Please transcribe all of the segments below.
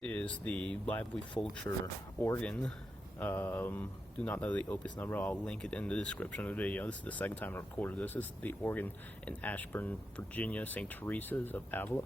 Is the Lively-Fulcher organ. Do not know the opus number. I'll link it in the description of the video. This is the second time I recorded this. This is the organ in Ashburn, Virginia, St. Teresa's of Avila.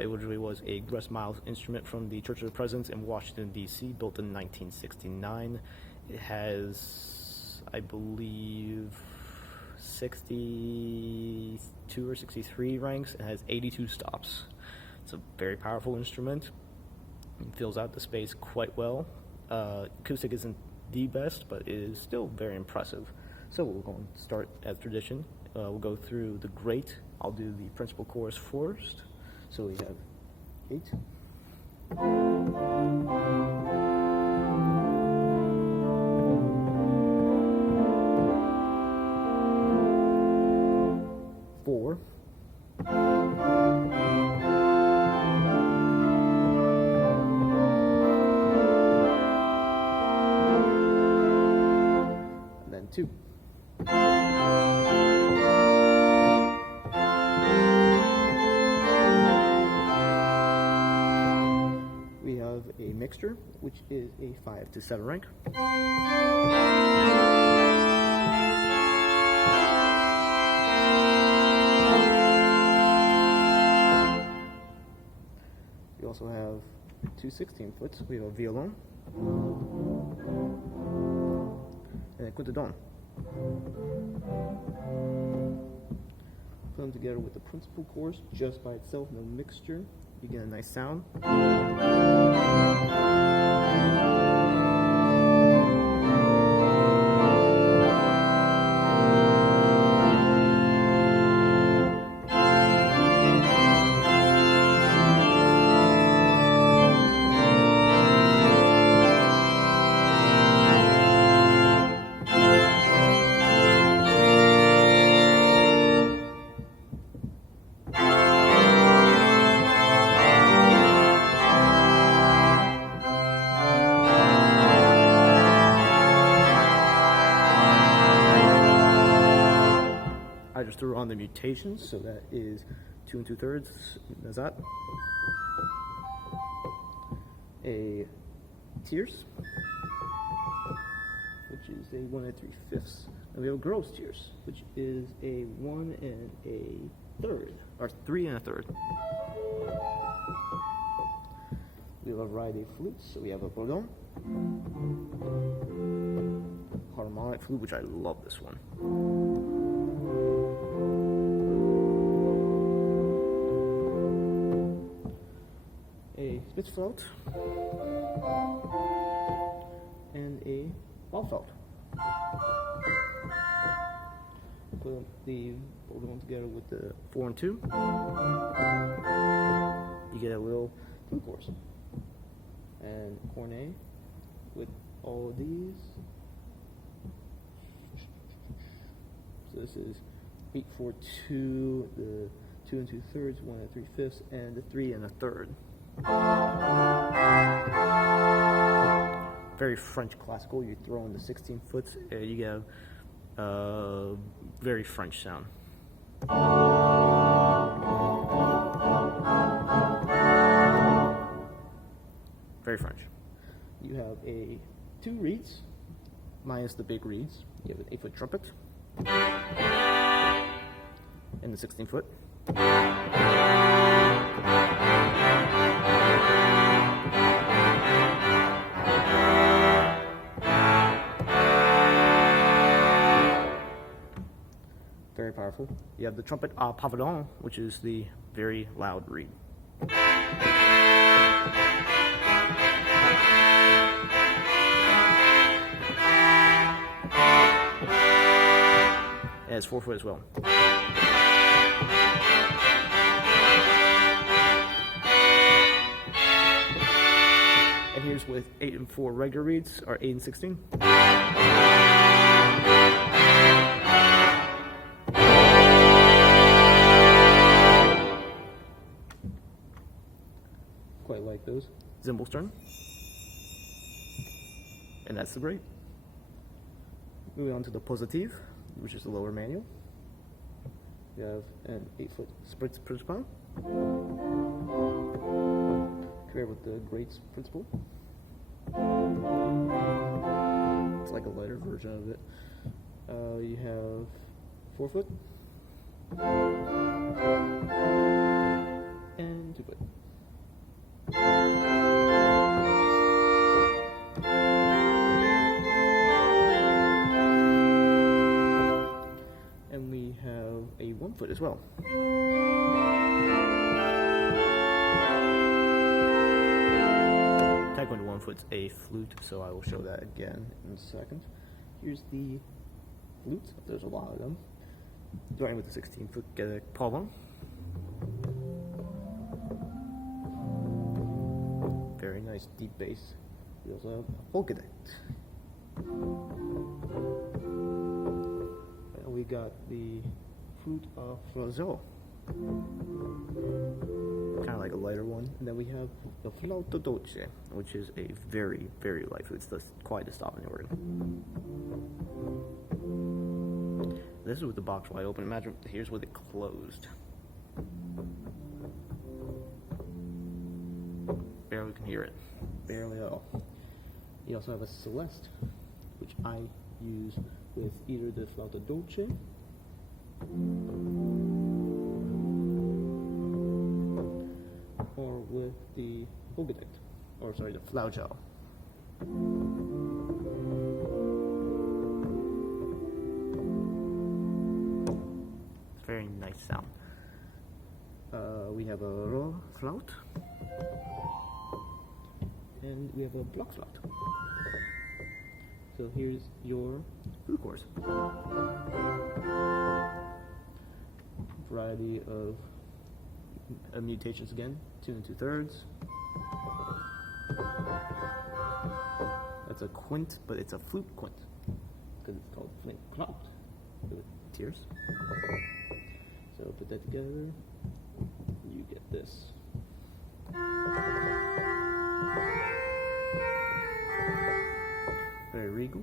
It originally was a Gress-Miles instrument from the Church of the Presence in Washington D.C., built in 1969. It has, I believe, 62 or 63 ranks and has 82 stops. It's a very powerful instrument. It fills out the space quite well. Acoustic isn't the best, but it is still very impressive. So we're going to start as tradition. We'll go through the great. I'll do the principal chorus first. So we have 8. 4. 2. We have a mixture, which is a 5 to 7 rank. We also have 2 16-foots. We have a violon and a quintadon. Put them together with the principal chorus just by itself, no mixture. You get a nice sound. I just threw on the mutations, so that is 2 2/3. That's that. A tierce, which is a 1 3/5. And we have a gross tierce, which is a 1 1/3, or 3 1/3. We have a variety of flutes, so we have a bourdon, harmonic flute, which I love this one. A Spitzflaut and a Ballflaut. Put the bourdon together with the 4 and 2. You get a little flute chorus. And cornet with all of these. So this is 8 4 2, the 2 2/3, 1 3/5, and the 3 1/3. Very French classical. You throw in the 16-foots, you get a very French sound. Very French. You have a 2 reeds, minus the big reeds. You have an 8-foot trumpet and the 16-foot. Very powerful. You have the Trompette-a-Pavillon, which is the very loud reed. It has 4 foot as well. And here's with 8 and 4 regular reeds, or 8 and 16. Quite like those. Zimblestern. And that's the great. Moving on to the Positiv, which is the lower manual. We have an 8-foot spritz principal, paired with the Greats principle. It's like a lighter version of it. You have 4 foot and 2 foot. And we have a 1 foot as well. Taekwondo 1 foot's a flute, so I will show that again in a second. Here's the flutes. There's a lot of them. Starting with the 16-foot Pavillon. Very nice deep bass. We also have a Volkgedeckt. And we got the flute of Frazell. Kind of like a lighter one. And then we have the flauto dolce, which is a very, very light flute. It's the quietest stopping organ. This is with the box wide open. Imagine here's with it closed. Barely can hear it. Barely at all. You also have a Celeste, which I use with either the flauto dolce or with the Volkgedeckt, or sorry, the Flaujal. It's a very nice sound. We have a Rohr Flaut, and we have a Block Flaut. So here's your flute course. Variety of mutations again, 2 2/3. That's a quint, but it's a flute quint because it's called flint clout with tears. So put that together, you get this. Very regal.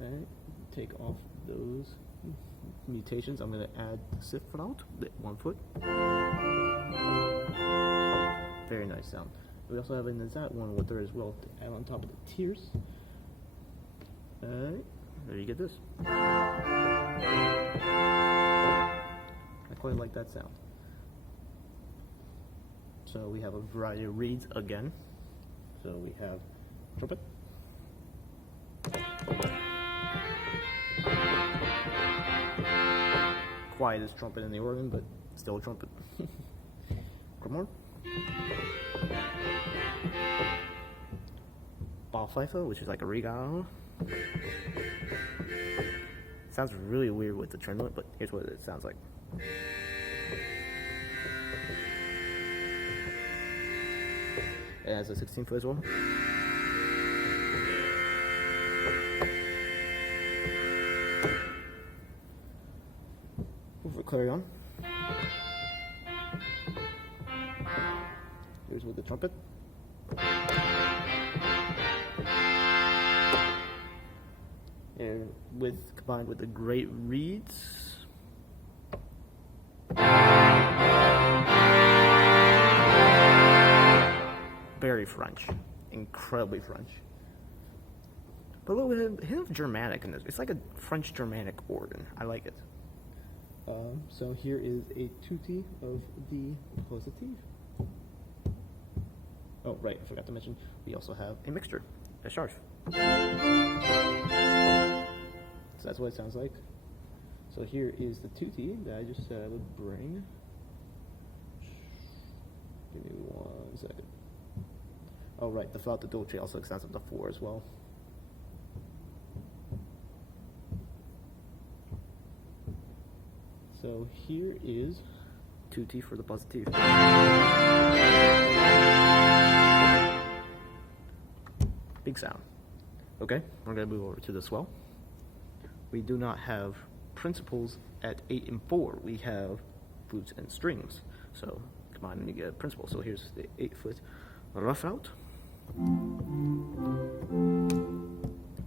Alright, take off those mutations. I'm going to add the Sifflaut, the 1 foot. Very nice sound. We also have an Nazat 1 1/3 as well to add on top of the tears. Alright, there you get this. I quite like that sound. So we have a variety of reeds again. So we have trumpet, quietest trumpet in the organ, but still a trumpet. Cremorne, Ballpfeife, which is like a regal. Sounds really weird with the tremolo, but here's what it sounds like. It has a 16-foot as well. Over clarion. Here's with the trumpet. And combined with the great reeds. Very French, incredibly French. But a little bit of hint of Germanic in this. It's like a French Germanic organ. I like it. So here is a tutti of the Positiv. Oh, right, I forgot to mention, we also have a mixture, a charge. So that's what it sounds like. So here is the tutti that I just said I would bring. Give me 1 second. Oh, right, the flauto dolce also extends up to 4 as well. So here is tutti for the Positiv. Big sound. Okay, we're going to move over to the swell. We do not have principals at 8 and 4. We have flutes and strings. So come on, and you get a principal. So here's the 8-foot Rohrflaut,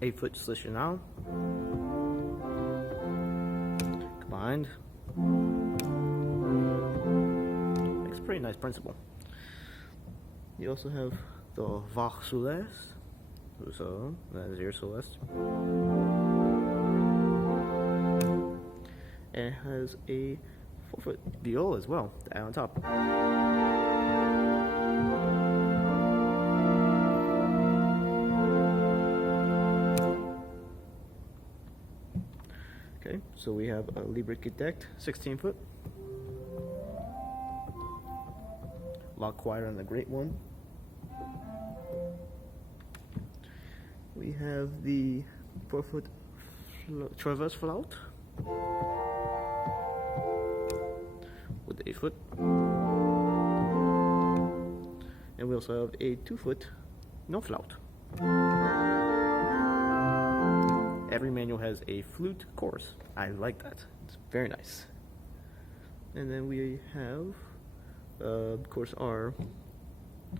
8-foot Schlichtenau, combined. Makes a pretty nice principal. You also have the Vach Celeste, so that is your Celeste. And it has a 4-foot viola as well, to add on top. Okay, so we have a Libre Gedeckt, 16-foot. A lot quieter than the Great One. We have the 4-foot Traverse Flout with the 8-foot. And we also have a 2-foot no flout. Every manual has a flute chorus. I like that. It's very nice. And then we have, of course, our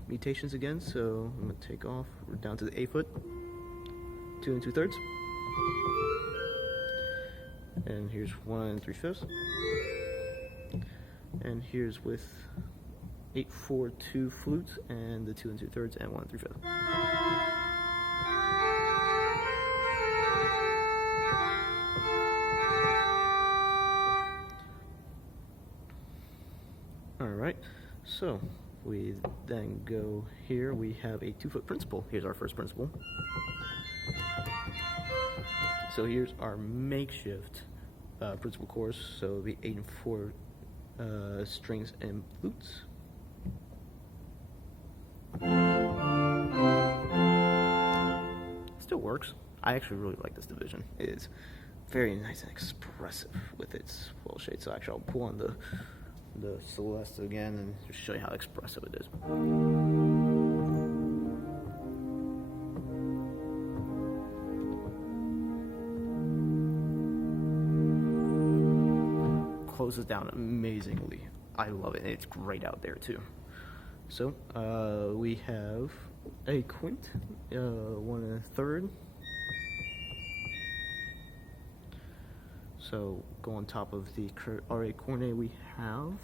mutations again. So I'm going to take off. We're down to the 8-foot, 2 2/3. And here's 1 3/5. And here's with 8/4-2 flutes and the 2 2/3 and 1 3/5. Alright, so we then go here. We have a 2-foot principal. Here's our first principal. So here's our makeshift principal chorus. So it'll be 8/4 strings and flutes. Still works. I actually really like this division. It is very nice and expressive with its full shade. So actually I'll pull on the Celeste again and just show you how expressive it is. Closes down amazingly. I love it, and it's great out there too. So we have a quint, 1 1/3. So go on top of the RA cornet we have.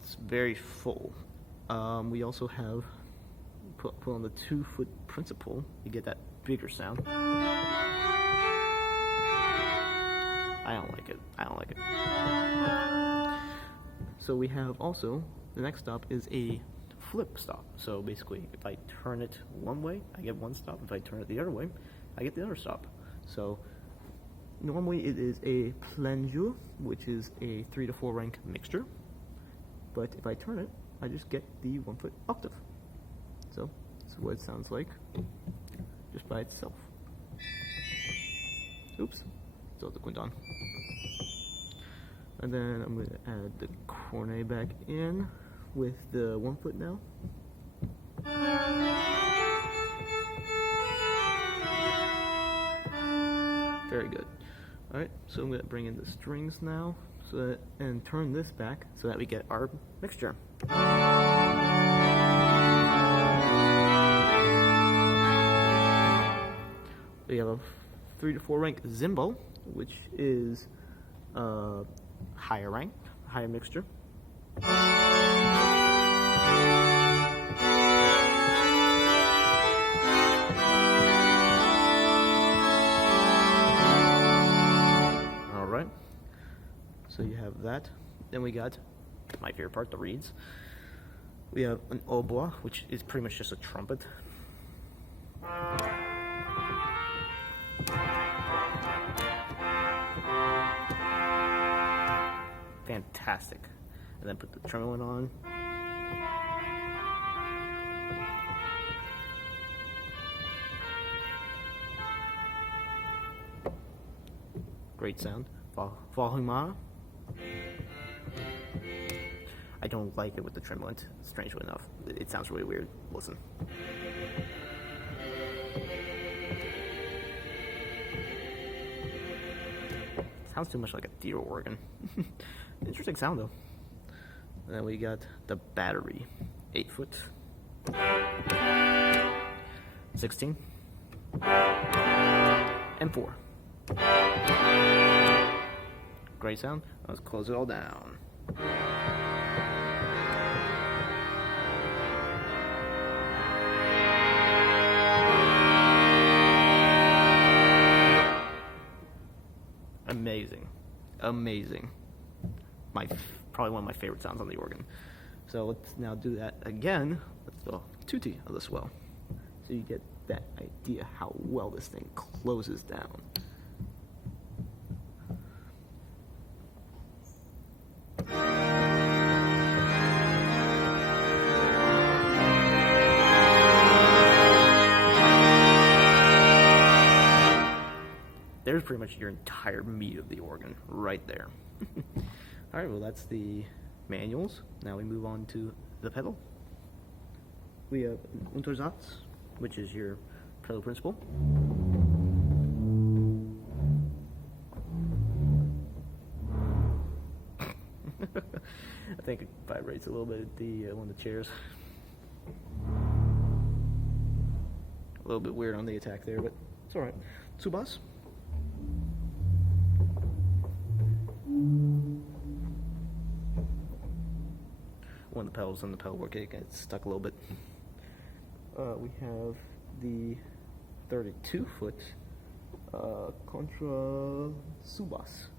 It's very full. We also have put on the 2-foot principal. You get that bigger sound. I don't like it. I don't like it. So we have also, the next stop is a flip stop. So basically, if I turn it one way, I get one stop. If I turn it the other way, I get the other stop. So normally it is a plein jeu, which is a 3 to 4 rank mixture. But if I turn it, I just get the 1-foot octave. So that's what it sounds like just by itself. Oops. So the quint on. And then I'm going to add the cornet back in with the 1-foot now. Very good. Alright, so I'm going to bring in the strings now and turn this back so that we get our mixture. We have a 3 to 4 rank zimbal, which is higher rank, higher mixture. Alright, so you have that. Then we got my favorite part, the reeds. We have an hautbois, which is pretty much just a trumpet. Fantastic. And then put the tremolo on. Great sound. Volume. I don't like it with the tremolant, strangely enough. It sounds really weird. Listen. Sounds too much like a theater organ. Interesting sound though. And then we got the battery, a foot, 16, and 4. Great sound. Let's close it all down. Amazing. Amazing. Probably one of my favorite sounds on the organ. So let's now do that again with the tutti of the swell. So you get that idea how well this thing closes down. There's pretty much your entire meat of the organ right there. Alright, well that's the manuals. Now we move on to the pedal. We have Untersatz, which is your pedal principle. I think it vibrates a little bit at the one of the chairs. A little bit weird on the attack there, but it's alright. Subas. One of the pedals on the pedal board gets stuck a little bit. We have the 32-foot Contra Subas.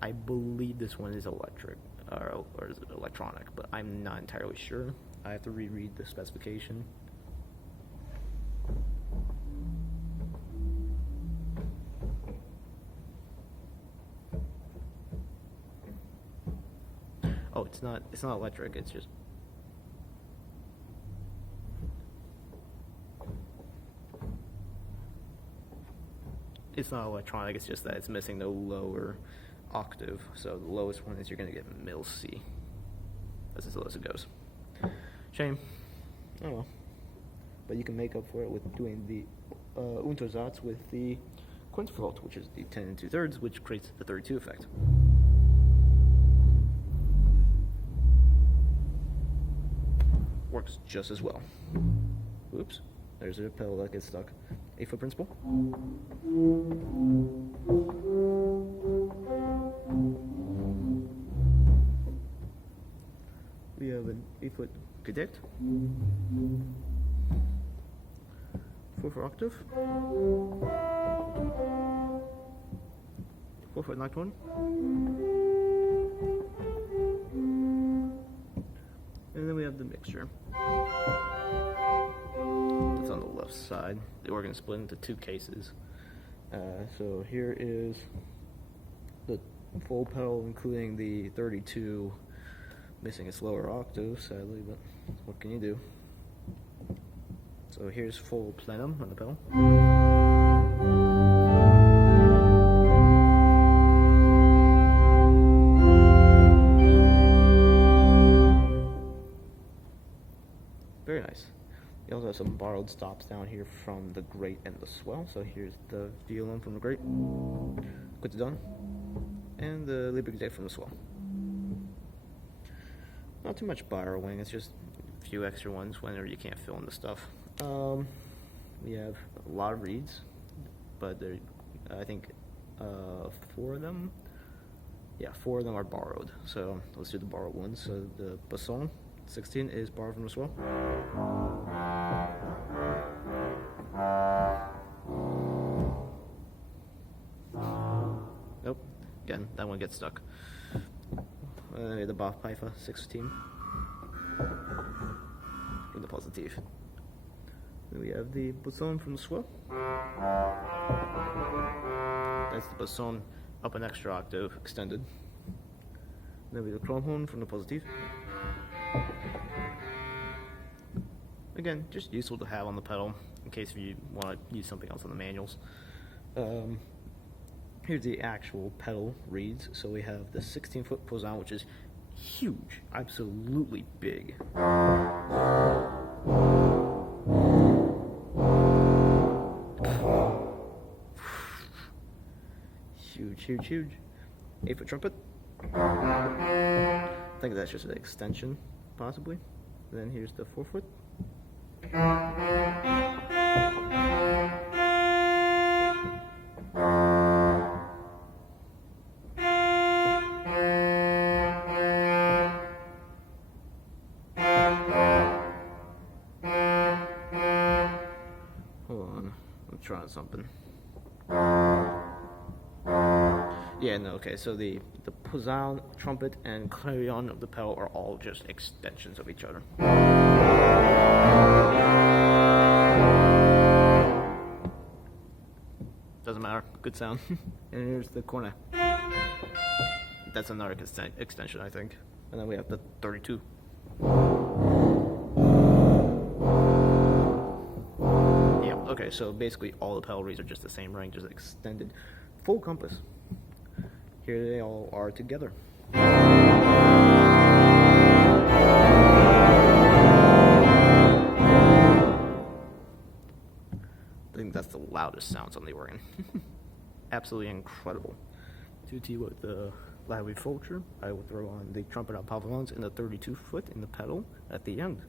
I believe this one is electric, or is it electronic, but I'm not entirely sure. I have to reread the specification. Oh, it's not electric, it's just it's not electronic, it's just that it's missing the lower octave. So the lowest one is you're gonna get middle C. That's as low as it goes. Shame. Oh well. But you can make up for it with doing the Untersatz with the Quintflot, which is the 10 2/3, which creates the 32 effect. Works just as well. Oops, there's a pedal that gets stuck. 8-foot principle. We have an 8-foot Gedeckt. 4-foot octave. 4-foot nocturne. And then we have the mixture. That's on the left side. The organ is split into 2 cases. So here is the full pedal, including the 32, missing its lower octave, sadly, but what can you do? So here's full plenum on the pedal. Very nice. You also have some borrowed stops down here from the grate and the swell. So here's the violin from the grate, Quintadon, and the Lively-Fulcher from the swell. Not too much borrowing, it's just a few extra ones whenever you can't fill in the stuff. We have a lot of reeds, but there, I think 4 of them. Yeah, 4 of them are borrowed. So let's do the borrowed ones. So the basson 16 is borrowed from the swell. Nope. Again, that one gets stuck. The Bach-Pfeife 16 from the Positiv. Then we have the basson from the swell. That's the basson up an extra octave extended. Then we have the Kronhorn from the Positiv. Again, just useful to have on the pedal in case you want to use something else on the manuals. Here's the actual pedal reeds. So we have the 16-foot Posaune, which is huge, absolutely big. Huge, huge, huge. 8-foot trumpet. I think that's just an extension, possibly. And then here's the 4-foot. Hold on, I'm trying something. Yeah, no, okay, so the posaune, trumpet, and clarion of the pedal are all just extensions of each other. Doesn't matter, good sound. And here's the cornet. That's another extension, I think. And then we have the 32. Yeah, okay, so basically all the pedal reeds are just the same range, just extended. Full compass. Here they all are together. I think that's the loudest sounds on the organ. Absolutely incredible. Tutti with the Lively-Fulcher. I will throw on the Trompette-a-Pavillons and the 32 foot in the pedal at the end.